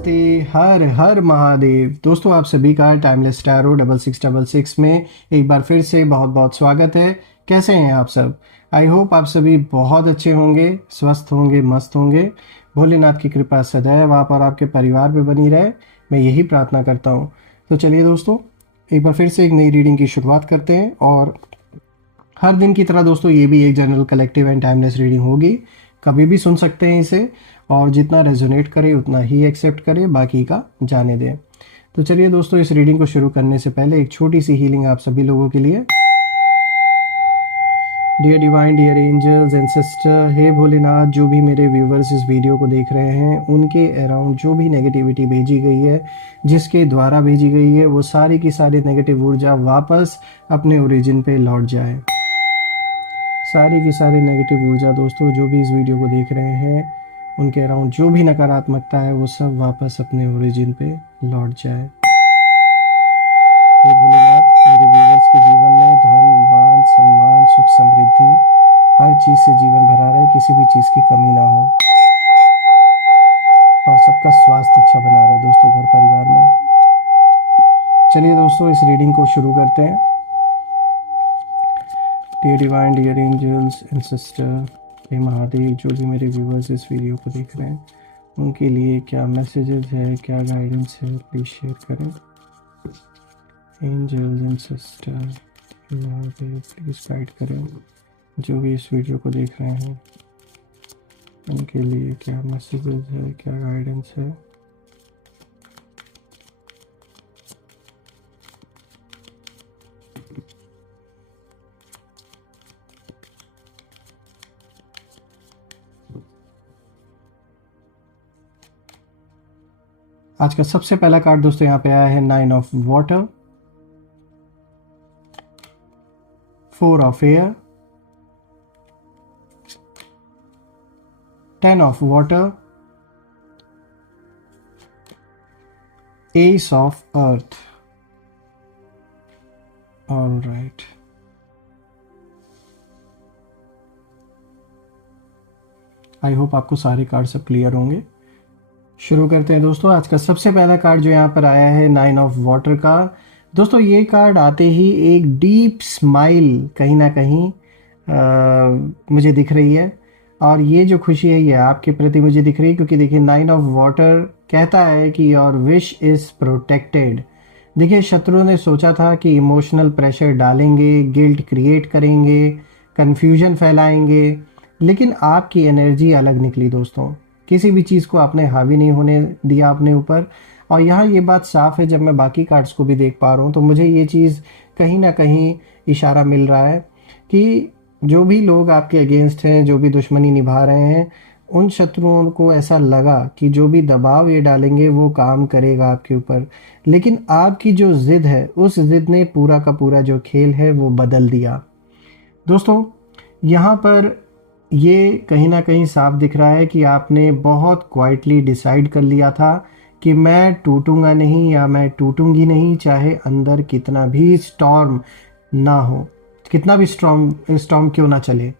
नमस्ते। हर हर महादेव। दोस्तों आप सभी का टाइमलेस टैरो 6666 में एक बार फिर से बहुत बहुत स्वागत है। कैसे हैं आप सब? आई होप आप सभी बहुत अच्छे होंगे, स्वस्थ होंगे, मस्त होंगे। भोलेनाथ की कृपा सदैव आप और आपके परिवार पे बनी रहे, मैं यही प्रार्थना करता हूँ। तो चलिए दोस्तों, एक बार फिर से एक नई रीडिंग की शुरुआत करते हैं। और हर दिन की तरह दोस्तों ये भी एक general collective and timeless reading होगी। कभी भी सुन सकते हैं इसे, और जितना रेजोनेट करे उतना ही एक्सेप्ट करें, बाकी का जाने दें। तो चलिए दोस्तों, इस रीडिंग को शुरू करने से पहले एक छोटी सी हीलिंग आप सभी लोगों के लिए। Dear divine, dear angels and sister, हे भोलेनाथ, जो भी मेरे व्यूवर्स इस वीडियो को देख रहे हैं उनके अराउंड जो भी नेगेटिविटी भेजी गई है, जिसके द्वारा भेजी गई है, वो सारी की सारी नेगेटिव ऊर्जा वापस अपने ओरिजिन पे लौट जाए। सारी की सारी नेगेटिव ऊर्जा दोस्तों जो भी इस वीडियो को देख रहे हैं उनके अराउंड जो भी नकारात्मकता है वो सब वापस अपने ओरिजिन पे लौट जाए। हे भोलेनाथ, मेरे व्यूअर्स के जीवन में धन, मान, सम्मान, सुख, समृद्धि, हर चीज़ से जीवन भरा रहे, किसी भी चीज़ की कमी ना हो, और सबका स्वास्थ्य अच्छा बना रहे दोस्तों घर परिवार में। चलिए दोस्तों, इस रीडिंग को शुरू करते हैं। Dear divine, dear angels and sister, हे महादेव, जो भी मेरे व्यूवर्स इस वीडियो को देख रहे हैं उनके लिए क्या मैसेजेस है, क्या गाइडेंस है, प्लीज़ शेयर करें। Angels and sister, Mahadev please guide करें जो भी इस वीडियो को देख रहे हैं उनके लिए क्या मैसेजेस है, क्या गाइडेंस है। आज का सबसे पहला कार्ड दोस्तों यहाँ पे आया है 9 of water, 4 of air, 10 of water, S of earth. All right, I hope आपको सारे कार्ड सब क्लियर होंगे। शुरू करते हैं दोस्तों। आज का सबसे पहला कार्ड जो यहाँ पर आया है 9 ऑफ वाटर का, दोस्तों ये कार्ड आते ही एक डीप स्माइल कहीं ना कहीं मुझे दिख रही है, और ये जो खुशी है ये आपके प्रति मुझे दिख रही है, क्योंकि देखिए 9 ऑफ वाटर कहता है कि योर विश इज़ प्रोटेक्टेड। देखिए शत्रु ने सोचा था कि इमोशनल प्रेशर डालेंगे, गिल्ट क्रिएट करेंगे, कन्फ्यूजन फैलाएंगे, लेकिन आपकी एनर्जी अलग निकली दोस्तों। किसी भी चीज़ को आपने हावी नहीं होने दिया अपने ऊपर। और यहाँ ये बात साफ है, जब मैं बाकी कार्ड्स को भी देख पा रहा हूँ तो मुझे ये चीज़ कहीं ना कहीं इशारा मिल रहा है कि जो भी लोग आपके अगेंस्ट हैं, जो भी दुश्मनी निभा रहे हैं, उन शत्रुओं को ऐसा लगा कि जो भी दबाव ये डालेंगे वो काम करेगा आपके ऊपर, लेकिन आपकी जो ज़िद है उस ज़िद ने पूरा का पूरा जो खेल है वो बदल दिया। दोस्तों यहाँ पर ये कहीं ना कहीं साफ दिख रहा है कि आपने बहुत क्वाइटली डिसाइड कर लिया था कि मैं टूटूंगा नहीं या मैं टूटूंगी नहीं, चाहे अंदर कितना भी स्टॉर्म ना हो, कितना भी स्टॉर्म क्यों ना चले,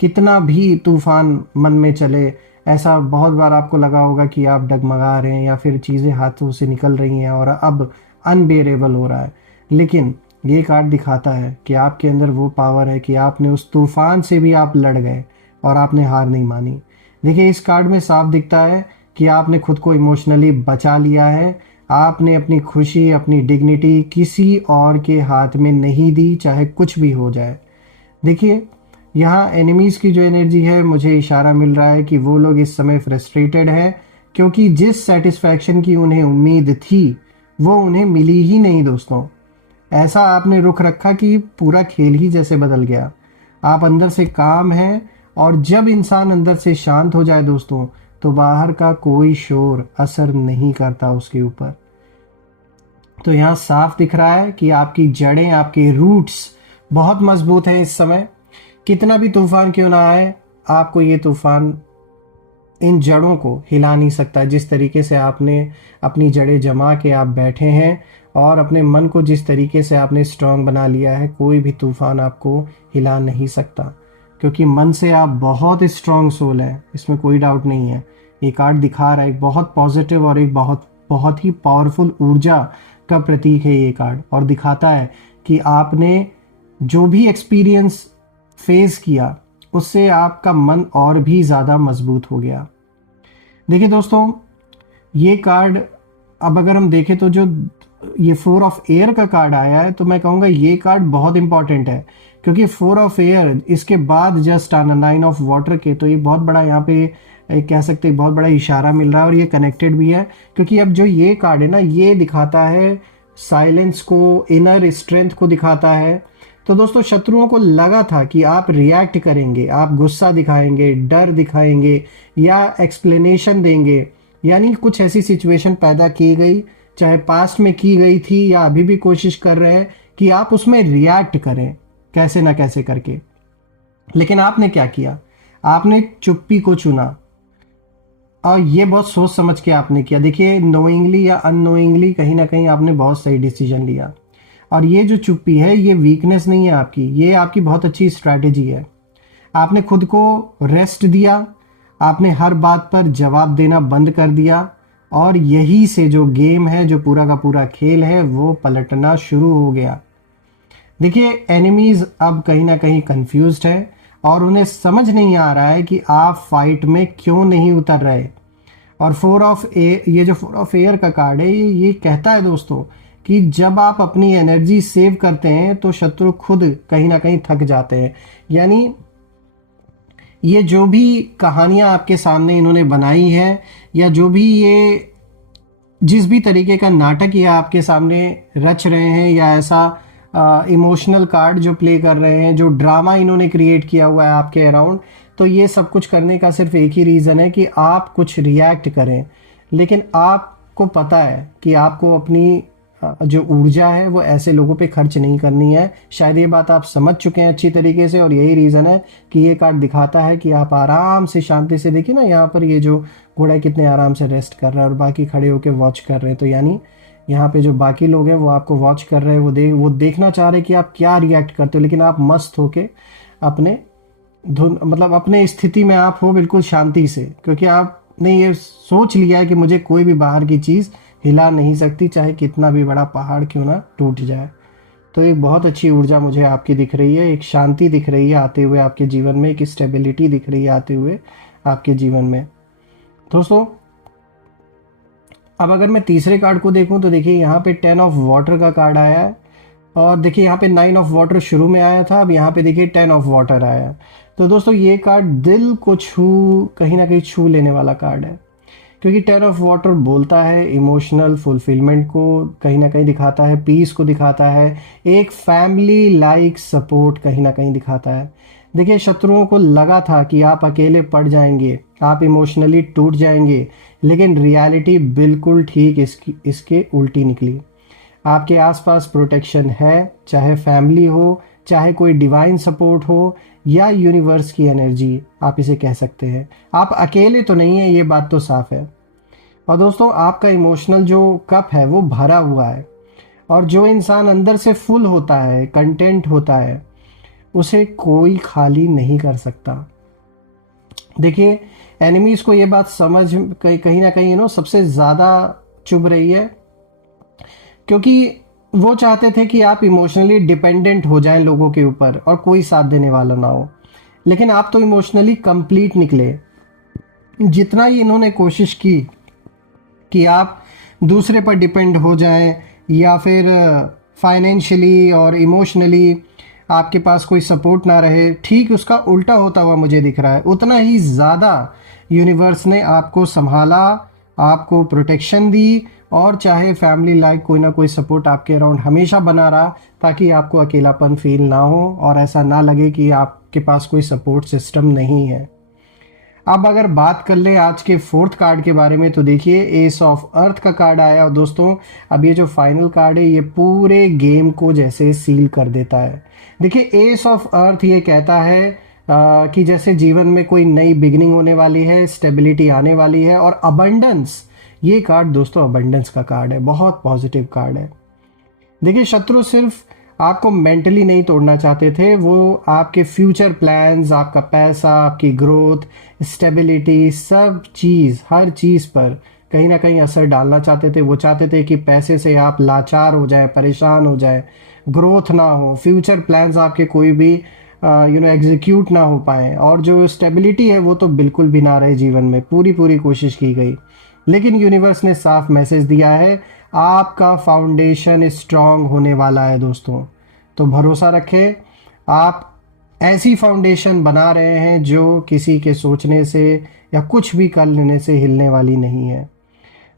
कितना भी तूफान मन में चले। ऐसा बहुत बार आपको लगा होगा कि आप डगमगा रहे हैं या फिर चीज़ें हाथों से निकल रही हैं और अब अनबेरेबल हो रहा है, लेकिन ये कार्ड दिखाता है कि आपके अंदर वो पावर है कि आपने उस तूफान से भी आप लड़ गए और आपने हार नहीं मानी। देखिए इस कार्ड में साफ दिखता है कि आपने खुद को इमोशनली बचा लिया है। आपने अपनी खुशी, अपनी डिग्निटी किसी और के हाथ में नहीं दी, चाहे कुछ भी हो जाए। देखिए यहाँ एनिमीज़ की जो एनर्जी है, मुझे इशारा मिल रहा है कि वो लोग इस समय फ्रस्ट्रेटेड हैं, क्योंकि जिस सेटिस्फैक्शन की उन्हें उम्मीद थी वो उन्हें मिली ही नहीं दोस्तों। ऐसा आपने रुख रखा कि पूरा खेल ही जैसे बदल गया। आप अंदर से काम हैं, और जब इंसान अंदर से शांत हो जाए दोस्तों तो बाहर का कोई शोर असर नहीं करता उसके ऊपर। तो यहाँ साफ दिख रहा है कि आपकी जड़ें, आपके रूट्स बहुत मजबूत हैं इस समय। कितना भी तूफान क्यों ना आए, आपको ये तूफान इन जड़ों को हिला नहीं सकता। जिस तरीके से आपने अपनी जड़ें जमा के आप बैठे हैं और अपने मन को जिस तरीके से आपने स्ट्रांग बना लिया है, कोई भी तूफान आपको हिला नहीं सकता, क्योंकि मन से आप बहुत स्ट्रांग सोल हैं, इसमें कोई डाउट नहीं है। ये कार्ड दिखा रहा है एक बहुत पॉजिटिव और एक बहुत बहुत ही पावरफुल ऊर्जा का प्रतीक है ये कार्ड, और दिखाता है कि आपने जो भी एक्सपीरियंस फेस किया उससे आपका मन और भी ज़्यादा मजबूत हो गया। देखिए दोस्तों, ये कार्ड अब अगर हम देखें तो जो ये 4 ऑफ एयर का कार्ड आया है, तो मैं कहूँगा ये कार्ड बहुत इंपॉर्टेंट है, क्योंकि 4 ऑफ एयर इसके बाद जस्ट आना 9 ऑफ वाटर के, तो ये बहुत बड़ा यहाँ पे कह सकते हैं बहुत बड़ा इशारा मिल रहा है, और ये कनेक्टेड भी है, क्योंकि अब जो ये कार्ड है ना, ये दिखाता है साइलेंस को, इनर स्ट्रेंथ को दिखाता है। तो दोस्तों, शत्रुओं को लगा था कि आप रिएक्ट करेंगे, आप गुस्सा दिखाएंगे, डर दिखाएंगे या एक्सप्लेनेशन देंगे, यानी कुछ ऐसी सिचुएशन पैदा की गई, चाहे पास्ट में की गई थी या अभी भी कोशिश कर रहे हैं कि आप उसमें रिएक्ट करें कैसे ना कैसे करके। लेकिन आपने क्या किया? आपने चुप्पी को चुना, और ये बहुत सोच समझ के आपने किया। देखिए, नोइंगली या अननोइंगली कहीं ना कहीं आपने बहुत सही डिसीजन लिया, और ये जो चुप्पी है ये वीकनेस नहीं है आपकी, ये आपकी बहुत अच्छी स्ट्रैटेजी है। आपने खुद को रेस्ट दिया, आपने हर बात पर जवाब देना बंद कर दिया, और यही से जो गेम है, जो पूरा का पूरा खेल है, वो पलटना शुरू हो गया। देखिए, एनिमीज अब कहीं ना कहीं कंफ्यूज्ड है, और उन्हें समझ नहीं आ रहा है कि आप फाइट में क्यों नहीं उतर रहे। और 4 ऑफ एयर, ये जो 4 ऑफ एयर का कार्ड है, ये कहता है दोस्तों कि जब आप अपनी एनर्जी सेव करते हैं तो शत्रु खुद कहीं ना कहीं थक जाते हैं। यानी ये जो भी कहानियां आपके सामने इन्होंने बनाई है, या जो भी ये जिस भी तरीके का नाटक ये आपके सामने रच रहे हैं, या ऐसा इमोशनल कार्ड जो प्ले कर रहे हैं, जो ड्रामा इन्होंने क्रिएट किया हुआ है आपके अराउंड, तो ये सब कुछ करने का सिर्फ एक ही रीज़न है कि आप कुछ रिएक्ट करें। लेकिन आपको पता है कि आपको अपनी जो ऊर्जा है वो ऐसे लोगों पे खर्च नहीं करनी है। शायद ये बात आप समझ चुके हैं अच्छी तरीके से, और यही रीज़न है कि ये कार्ड दिखाता है कि आप आराम से, शांति से, देखिए ना यहाँ पर ये जो घोड़ा कितने आराम से रेस्ट कर रहा है, और बाकी खड़े होकर वॉच कर रहे हैं। तो यानी यहाँ पे जो बाकी लोग हैं वो आपको वॉच कर रहे हैं, वो देखना चाह रहे हैं कि आप क्या रिएक्ट करते हो, लेकिन आप मस्त होके अपने धुन, मतलब अपने स्थिति में आप हो बिल्कुल शांति से, क्योंकि आपने ये सोच लिया है कि मुझे कोई भी बाहर की चीज़ हिला नहीं सकती, चाहे कितना भी बड़ा पहाड़ क्यों ना टूट जाए। तो एक बहुत अच्छी ऊर्जा मुझे आपकी दिख रही है, एक शांति दिख रही है आते हुए आपके जीवन में, एक स्टेबिलिटी दिख रही है आते हुए आपके जीवन में। दोस्तों, अब अगर मैं तीसरे कार्ड को देखूं तो देखिए यहाँ पे 10 ऑफ वाटर का कार्ड आया है, और देखिए यहाँ पे 9 ऑफ वाटर शुरू में आया था, अब यहाँ पे देखिए 10 ऑफ वाटर आया है। तो दोस्तों, ये कार्ड दिल को कहीं ना कहीं छू लेने वाला कार्ड है, क्योंकि 10 ऑफ वाटर बोलता है इमोशनल फुलफिलमेंट को कहीं ना कहीं दिखाता है, पीस को दिखाता है, एक फैमिली लाइक सपोर्ट कहीं ना कहीं दिखाता है। देखिए, शत्रुओं को लगा था कि आप अकेले पड़ जाएंगे, आप इमोशनली टूट जाएंगे, लेकिन रियलिटी बिल्कुल ठीक इसके उल्टी निकली। आपके आसपास प्रोटेक्शन है, चाहे फैमिली हो, चाहे कोई डिवाइन सपोर्ट हो, या यूनिवर्स की एनर्जी आप इसे कह सकते हैं। आप अकेले तो नहीं है, ये बात तो साफ है। और दोस्तों, आपका इमोशनल जो कप है वो भरा हुआ है, और जो इंसान अंदर से फुल होता है, कंटेंट होता है, उसे कोई खाली नहीं कर सकता। देखिए, एनिमीज को ये बात समझ कहीं ना कहीं सबसे ज़्यादा चुभ रही है, क्योंकि वो चाहते थे कि आप इमोशनली डिपेंडेंट हो जाएं लोगों के ऊपर, और कोई साथ देने वाला ना हो। लेकिन आप तो इमोशनली कंप्लीट निकले। जितना ही इन्होंने कोशिश की कि आप दूसरे पर डिपेंड हो जाएं, या फिर फाइनेंशियली और इमोशनली आपके पास कोई सपोर्ट ना रहे, ठीक उसका उल्टा होता हुआ मुझे दिख रहा है। उतना ही ज़्यादा यूनिवर्स ने आपको संभाला, आपको प्रोटेक्शन दी, और चाहे फैमिली लाइक कोई ना कोई सपोर्ट आपके अराउंड हमेशा बना रहा, ताकि आपको अकेलापन फील ना हो और ऐसा ना लगे कि आपके पास कोई सपोर्ट सिस्टम नहीं है। अब अगर बात कर ले आज के 4th कार्ड के बारे में, तो देखिए एस ऑफ अर्थ का कार्ड आया। और दोस्तों, अब ये जो फाइनल कार्ड है ये पूरे गेम को जैसे सील कर देता है। देखिए, एस ऑफ अर्थ ये कहता है कि जैसे जीवन में कोई नई बिगिनिंग होने वाली है, स्टेबिलिटी आने वाली है, और अबंडेंस। ये कार्ड दोस्तों अबंडेंस का कार्ड है, बहुत पॉजिटिव कार्ड है। देखिए, शत्रु सिर्फ आपको मेंटली नहीं तोड़ना चाहते थे, वो आपके फ्यूचर प्लान्स, आपका पैसा, आपकी ग्रोथ, स्टेबिलिटी, सब चीज़, हर चीज़ पर कहीं ना कहीं असर डालना चाहते थे। वो चाहते थे कि पैसे से आप लाचार हो जाए, परेशान हो जाए, ग्रोथ ना हो, फ्यूचर प्लान्स आपके कोई भी एग्जीक्यूट ना हो पाए, और जो स्टेबिलिटी है वो तो बिल्कुल भी ना रहे जीवन में। पूरी पूरी कोशिश की गई, लेकिन यूनिवर्स ने साफ मैसेज दिया है, आपका फाउंडेशन स्ट्रांग होने वाला है दोस्तों। तो भरोसा रखें, आप ऐसी फाउंडेशन बना रहे हैं जो किसी के सोचने से या कुछ भी कर लेने से हिलने वाली नहीं है।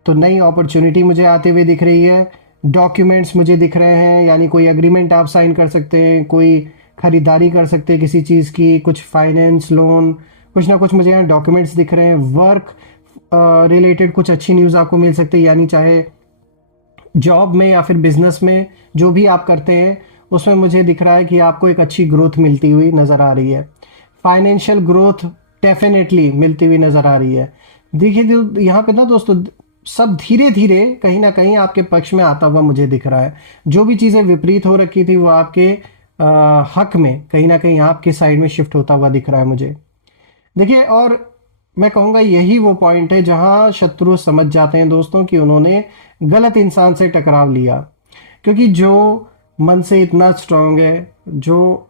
तो नई अपॉर्चुनिटी मुझे आते हुए दिख रही है, डॉक्यूमेंट्स मुझे दिख रहे हैं, यानी कोई एग्रीमेंट आप साइन कर सकते हैं, कोई खरीदारी कर सकते हैं किसी चीज़ की, कुछ फाइनेंस, लोन, कुछ ना कुछ मुझे यहाँ डॉक्यूमेंट्स दिख रहे हैं। वर्क रिलेटेड कुछ अच्छी न्यूज़ आपको मिल सकती है, यानी चाहे जॉब में या फिर बिजनेस में, जो भी आप करते हैं उसमें मुझे दिख रहा है कि आपको एक अच्छी ग्रोथ मिलती हुई नज़र आ रही है। फाइनेंशियल ग्रोथ डेफिनेटली मिलती हुई नज़र आ रही है। देखिए यहाँ पे ना दोस्तों, सब धीरे धीरे कहीं ना कहीं आपके पक्ष में आता हुआ मुझे दिख रहा है। जो भी चीज़ें विपरीत हो रखी थी वो आपके हक में कहीं ना कहीं आपके साइड में शिफ्ट होता हुआ दिख रहा है मुझे। देखिए, और मैं कहूँगा यही वो पॉइंट है जहाँ शत्रु समझ जाते हैं दोस्तों कि उन्होंने गलत इंसान से टकराव लिया। क्योंकि जो मन से इतना स्ट्रांग है, जो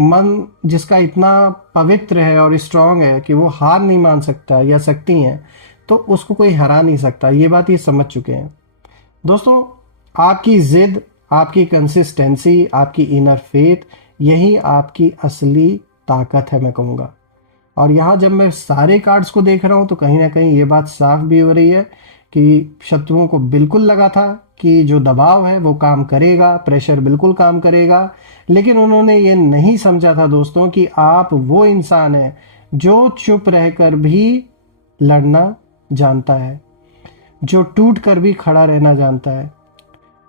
मन जिसका इतना पवित्र है और स्ट्रांग है कि वो हार नहीं मान सकता या सकती हैं, तो उसको कोई हरा नहीं सकता। ये बात ये समझ चुके हैं दोस्तों। आपकी जिद, आपकी कंसिस्टेंसी, आपकी इनर फेथ, यही आपकी असली ताकत है मैं कहूँगा। और यहाँ जब मैं सारे कार्ड्स को देख रहा हूँ तो कहीं ना कहीं ये बात साफ भी हो रही है कि शत्रुओं को बिल्कुल लगा था कि जो दबाव है वो काम करेगा, प्रेशर बिल्कुल काम करेगा, लेकिन उन्होंने ये नहीं समझा था दोस्तों कि आप वो इंसान हैं जो चुप रहकर भी लड़ना जानता है, जो टूट कर भी खड़ा रहना जानता है,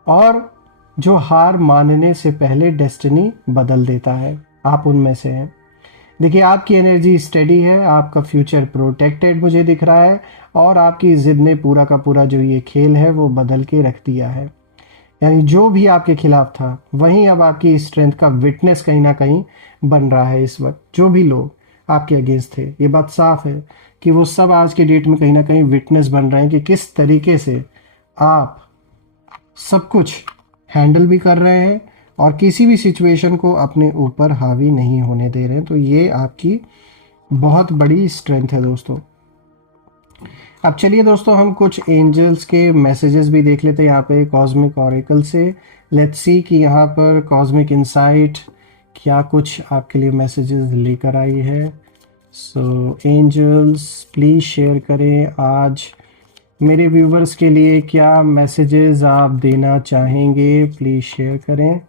और जो हार मानने से पहले डेस्टिनी बदल देता है। आप उनमें से हैं। देखिए, आपकी एनर्जी स्टेडी है, आपका फ्यूचर प्रोटेक्टेड मुझे दिख रहा है, और आपकी जिद ने पूरा का पूरा जो ये खेल है वो बदल के रख दिया है। यानी जो भी आपके खिलाफ था वहीं अब आपकी स्ट्रेंथ का विटनेस कहीं ना कहीं बन रहा है इस वक्त। जो भी लोग आपके अगेंस्ट थे, ये बात साफ है कि वो सब आज की डेट में कहीं ना कहीं विटनेस बन रहे हैं कि किस तरीके से आप सब कुछ हैंडल भी कर रहे हैं और किसी भी सिचुएशन को अपने ऊपर हावी नहीं होने दे रहे हैं। तो ये आपकी बहुत बड़ी स्ट्रेंथ है दोस्तों। अब चलिए दोस्तों, हम कुछ एंजल्स के मैसेजेस भी देख लेते हैं यहाँ पे कॉस्मिक ऑरेकल से। लेट्स सी कि यहाँ पर कॉस्मिक इनसाइट क्या कुछ आपके लिए मैसेजेस लेकर आई है। सो एंजल्स प्लीज़ शेयर करें आज मेरे व्यूवर्स के लिए क्या मैसेजेस आप देना चाहेंगे, प्लीज़ शेयर करें।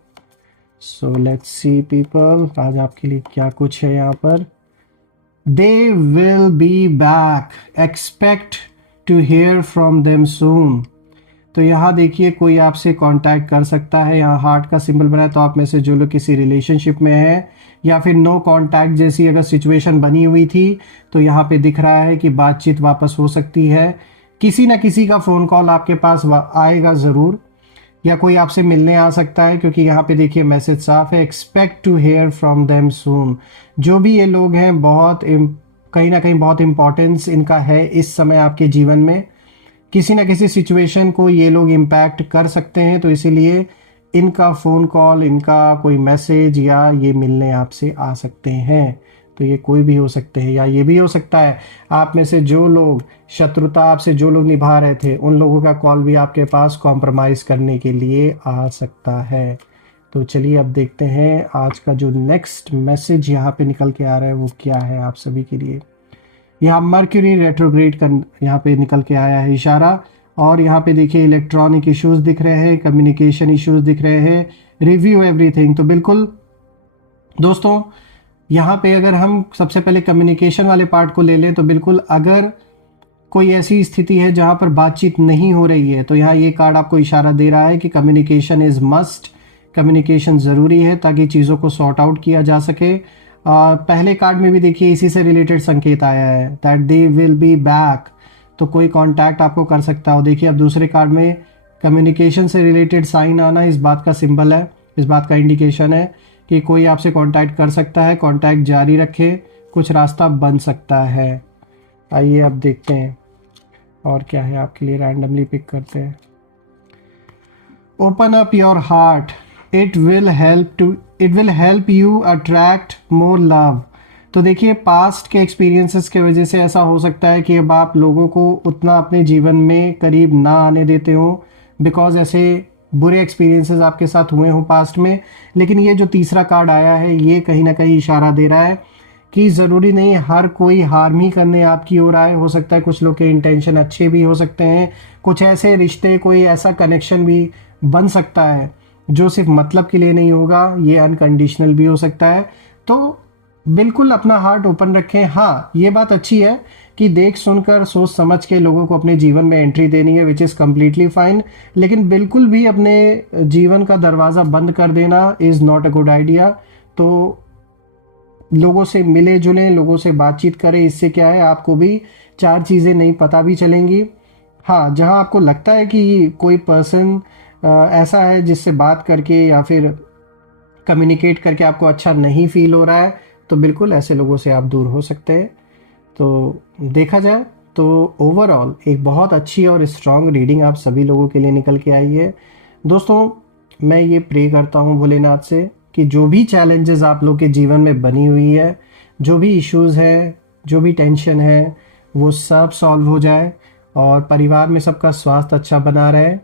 सो लेट्स सी पीपल, आज आपके लिए क्या कुछ है यहाँ पर। They will be back, expect to hear from them soon. तो यहाँ देखिए, कोई आपसे कांटेक्ट कर सकता है। यहाँ हार्ट का सिंबल बना है, तो आप में से जो लोग किसी रिलेशनशिप में हैं या फिर नो कांटेक्ट जैसी अगर सिचुएशन बनी हुई थी, तो यहाँ पे दिख रहा है कि बातचीत वापस हो सकती है। किसी ना किसी का फ़ोन कॉल आपके पास आएगा ज़रूर, या कोई आपसे मिलने आ सकता है, क्योंकि यहाँ पे देखिए मैसेज साफ है, expect to hear from them soon. जो भी ये लोग हैं, बहुत कहीं ना कहीं बहुत इंपॉर्टेंस इनका है इस समय आपके जीवन में। किसी ना किसी सिचुएशन को ये लोग इम्पैक्ट कर सकते हैं, तो इसीलिए इनका फ़ोन कॉल, इनका कोई मैसेज या ये मिलने आपसे आ सकते हैं। तो ये कोई भी हो सकते हैं, या ये भी हो सकता है आप में से जो लोग शत्रुता आपसे जो लोग निभा रहे थे, उन लोगों का कॉल भी आपके पास कॉम्प्रोमाइज़ करने के लिए आ सकता है। तो चलिए अब देखते हैं आज का जो नेक्स्ट मैसेज यहाँ पे निकल के आ रहा है वो क्या है आप सभी के लिए। यहाँ मर्क्यूरी रेट्रोग्रेड का यहाँ पे निकल के आया है इशारा, और यहाँ पे देखिए इलेक्ट्रॉनिक इश्यूज दिख रहे हैं, कम्युनिकेशन इश्यूज दिख रहे हैं, रिव्यू एवरीथिंग। तो बिल्कुल दोस्तों, यहाँ पे अगर हम सबसे पहले कम्युनिकेशन वाले पार्ट को ले लें, तो बिल्कुल अगर कोई ऐसी स्थिति है जहाँ पर बातचीत नहीं हो रही है, तो यहाँ ये कार्ड आपको इशारा दे रहा है कि कम्युनिकेशन इज़ मस्ट, कम्युनिकेशन ज़रूरी है ताकि चीज़ों को सॉर्ट आउट किया जा सके। पहले कार्ड में भी देखिए इसी से रिलेटेड संकेत आया है, that they will be back, तो कोई कांटेक्ट आपको कर सकता हो। देखिए अब दूसरे कार्ड में कम्युनिकेशन से रिलेटेड साइन आना इस बात का सिंबल है इस बात का इंडिकेशन है कि कोई आपसे कांटेक्ट कर सकता है, कांटेक्ट जारी रखें, कुछ रास्ता बन सकता है। आइए अब देखते हैं और क्या है आपके लिए, रैंडमली पिक करते हैं। Open up your heart, it will help you attract more love. तो देखिए, पास्ट के एक्सपीरियंसेस की वजह से ऐसा हो सकता है कि अब आप लोगों को उतना अपने जीवन में करीब ना आने देते हो, बिकॉज ऐसे बुरे एक्सपीरियंसेस आपके साथ हुए हों पास्ट में। लेकिन ये जो तीसरा कार्ड आया है, ये कहीं ना कहीं इशारा दे रहा है कि ज़रूरी नहीं हर कोई हार्म ही करने आपकी ओर आए। हो सकता है कुछ लोग के इंटेंशन अच्छे भी हो सकते हैं, कुछ ऐसे रिश्ते, कोई ऐसा कनेक्शन भी बन सकता है जो सिर्फ मतलब के लिए नहीं होगा, ये अनकंडीशनल भी हो सकता है। तो बिल्कुल अपना हार्ट ओपन रखें। हाँ, ये बात अच्छी है कि देख सुनकर सोच समझ के लोगों को अपने जीवन में एंट्री देनी है, विच इज़ कम्प्लीटली फाइन। लेकिन बिल्कुल भी अपने जीवन का दरवाज़ा बंद कर देना is not a good idea. तो लोगों से मिले जुलें, लोगों से बातचीत करें। इससे क्या है, आपको भी चार चीज़ें नई पता भी चलेंगी। हाँ, जहाँ आपको लगता है कि कोई पर्सन ऐसा है जिससे बात करके या फिर कम्युनिकेट करके आपको अच्छा नहीं फील हो रहा है, तो बिल्कुल ऐसे लोगों से आप दूर हो सकते हैं। तो देखा जाए तो ओवरऑल एक बहुत अच्छी और स्ट्रॉन्ग रीडिंग आप सभी लोगों के लिए निकल के आई है। दोस्तों, मैं ये प्रे करता हूँ भोलेनाथ से कि जो भी चैलेंजेस आप लोग के जीवन में बनी हुई है, जो भी इश्यूज़ हैं, जो भी टेंशन है, वो सब सॉल्व हो जाए और परिवार में सबका स्वास्थ्य अच्छा बना रहे,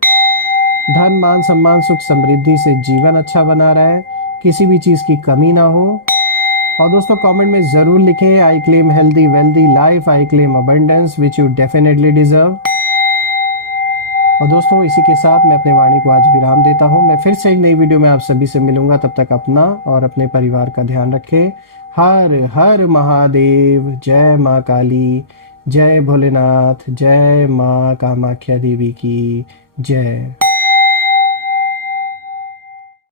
धन मान सम्मान सुख समृद्धि से जीवन अच्छा बना रहे, किसी भी चीज़ की कमी ना हो। और दोस्तों, कमेंट में ज़रूर लिखें, I claim healthy wealthy life, I claim abundance which you definitely deserve. और दोस्तों, इसी के साथ मैं अपने वाणी को आज विराम देता हूँ। मैं फिर से एक नई वीडियो में आप सभी से मिलूंगा। तब तक अपना और अपने परिवार का ध्यान रखें। हर हर महादेव। जय माँ काली, जय भोलेनाथ, जय माँ कामाख्या देवी की जय।